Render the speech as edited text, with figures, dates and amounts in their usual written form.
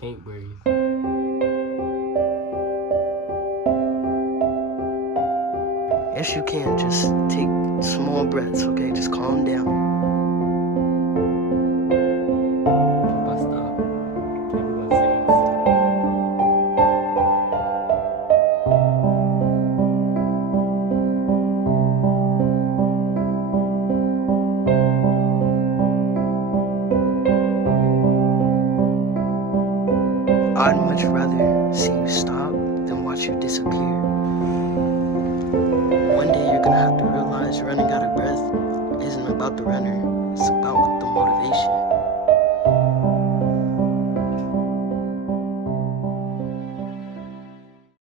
can't breathe. Yes, you can. Just take small breaths, okay? Just calm down. If I stop, everyone saying stop. I'd much rather see you stop than watch you disappear. One day you're gonna have to realize running out of breath isn't about the runner, it's about the motivation.